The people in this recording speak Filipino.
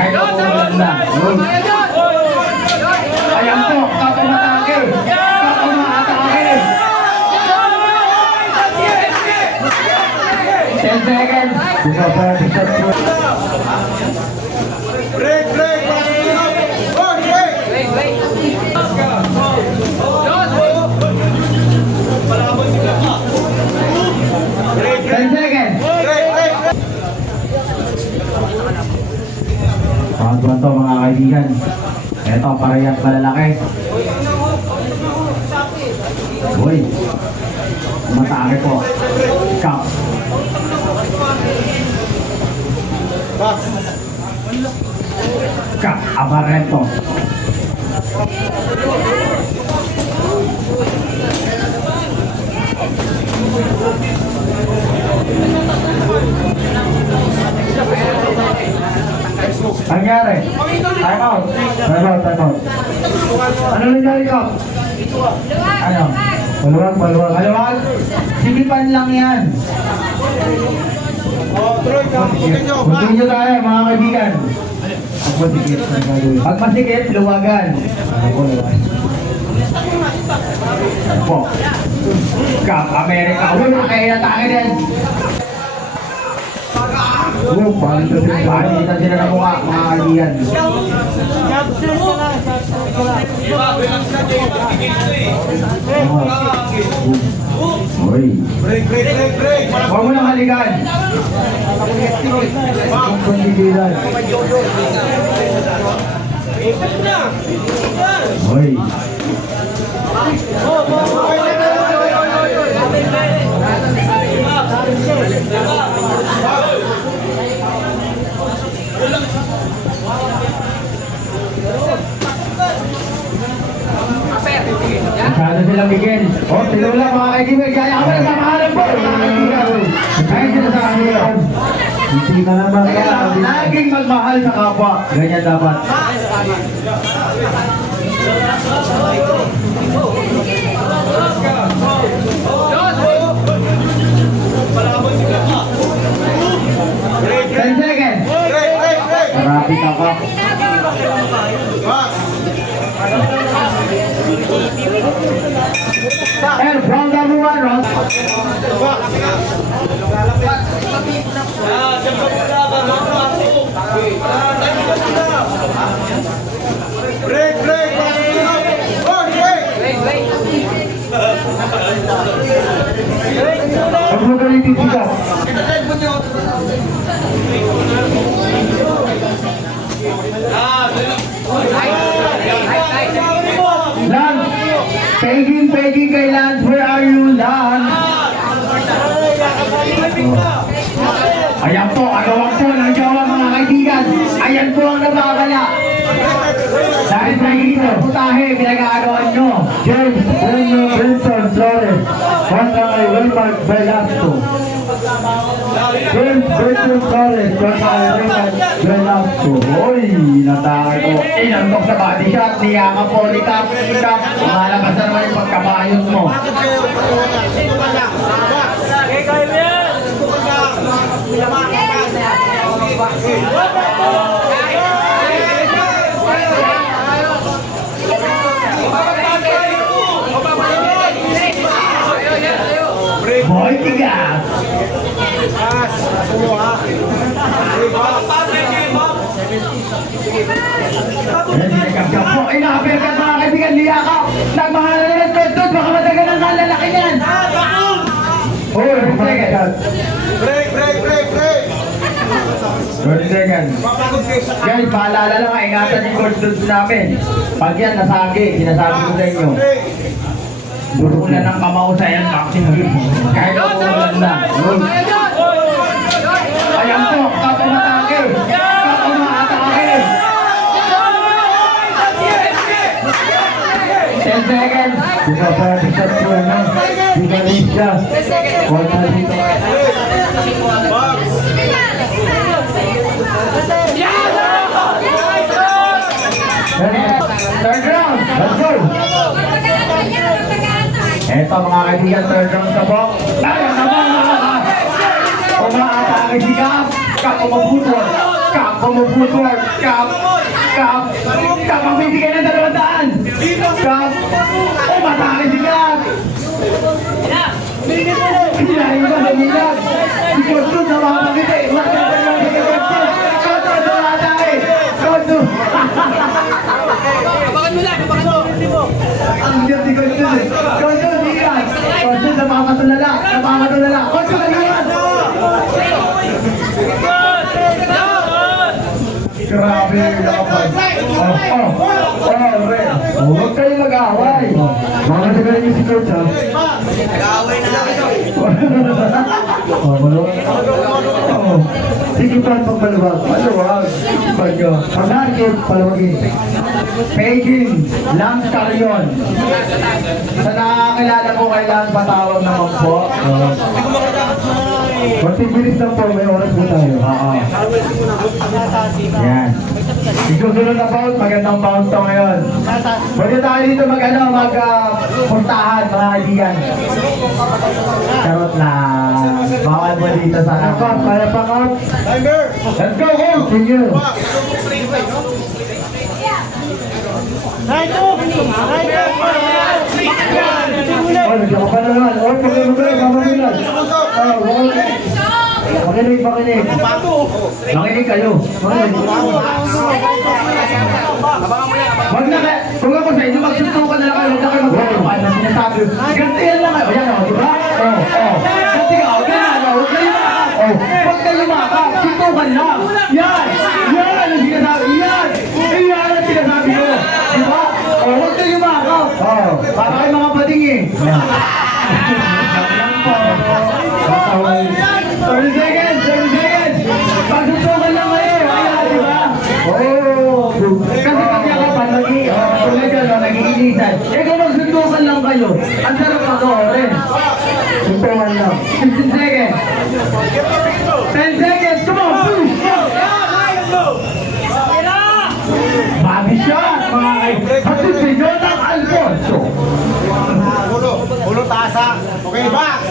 Kahit ako maganda. Ayan po, katumatake. Katumatake. 10 seconds. Break, break! Oh, break! 10 seconds. Break, break! Pagkuhan to mga kaibigan. Ito, parehas malalaki. Uy. Matake po. Cup. Box! Cup. Abarento. Nangyari? Time out. Time out, time out. Ano nangyari ko? Ano? Maluwag, maluwag. Maluwag? Sigipan lang yan. Oh, Troy, kamukin nyo! Puntin nyo tayo mga kaibigan. Pag masikip, pag masikip, luwagan. Ano po, luwagan? Ano po? Cup America. Uy, makakaya tayo din. Palitan sila ng mukha, mga kaibigan. Uy. Break, break, break, break! Huwag mo nang halikan. Kundigilan. Uy. Masyado silang bigyan. O, tinula mga kaibigan. Kaya kami na sa maharap po. Mga kaibigan. Kaya sila sa kanila. Hindi ka naman kaya. Laging magmahal sa kapwa. Ganyan dapat. Break, 10 seconds. break, break, break! Marapit ako. Box! And from number 1, Ross. Box! Break, break! Oh, break! Huwag mo ganun titigas. Lance! Pegging kay Lance. Where are you, Lance? Ayan po, agawang po ng jowa mga kaibigan. Ayan po ang nababala. Dahil sa ito, putahe, pinag-aagawan nyo. James Benson Flores. Kontra kay Wilmar Velasco. James Benson Flores. Kontra kay Wilmar Velasco. Hoy, natake ko. Inantok sa body shot. Niyaka po ni Cap. Malabas na naman yung pagkabayot mo. Boy, tigas! Ayan, sinagkapkap po. Ina-uppercut mga kaibigan, niyakaw. Nagmahala na ng tod-tod, baka matagal ang kalalaki niyan. Oh, 30 seconds. Break, break, break, break! 30 seconds. Papagod kayo sa Guys, paalala lang, ingatan yung cold namin. Pag yan nasagi, sinasabi ko sa inyo. break! Burulan ng kamao sa yan, boxing grip. Kahit ako maganda. Ayan po, katumatake. Katumatake. 10 seconds. Bisa pa, bisa po na. Bisa siya. Huwag na dito. Box! Third round. Let's go. Eto mga kaibigan, third round na po. Ayan naman! Umaatake si Cap. Cap umabutol. Cap mo footwork. Kap. Ang bibigay ng 200. Kap. Oh, matake si Kap. Kinahin ko sa Milag. Si Kosto na makapagkita. Kosto, tumatake. Kosto. Ang diyot ni Kosto. Kosto, diyan. Kosto, napapatulala. Kosto, diyan. Grabe yung laban. Huwag kayong mag-away. Mga nagaling yung si Coach, ha? Nag-aaway na lang ito. Sige pa, pagmaluwag. Maluwag. Pag-archip, palawagin. Paging, Lance Carrion. Sa nakakilala ko, kailangan patawag naman po. Magtibilis lang po, may oras po tayo. Yan. Isusunod na bout, magandang bout to ngayon. Pwede tayo dito puntahan mga kaibigan. Charot lang. Bawal mo dito sa nakot. Para pa out. Timer. Let's go, go! Continue. Oh, nagyan ka pa na naman. Oh, pagkakulay, mamamulan. Makinig. Makinig kayo. Wag na kayo. Kung ako sa inyo, magsusukan na lang kayo. Huwag na kayo magsusukan na sinasabi. Gantihan lang kayo. Ayan o, diba? Gantihan o, ganyan o. Huwag kayo makakap. Susukan lang. Yan ang sinasabi. Yan ang sinasabi ko. Diba? Huwag kayo makakap. Para kayo mga bading eh. 30 seconds! Pagsusukan lang kayo! Ayan, di ba? Kasi pagkakapan, nag-iinisan. Kung magsusukan lang kayo, ang sarap mag-orin. Susukan lang. 15 seconds! 10 seconds! Come on! Push! Bobby shot! Mga kaibigan! Hatid si Jonathan Alfonso! Ulo tasa. Okay, box.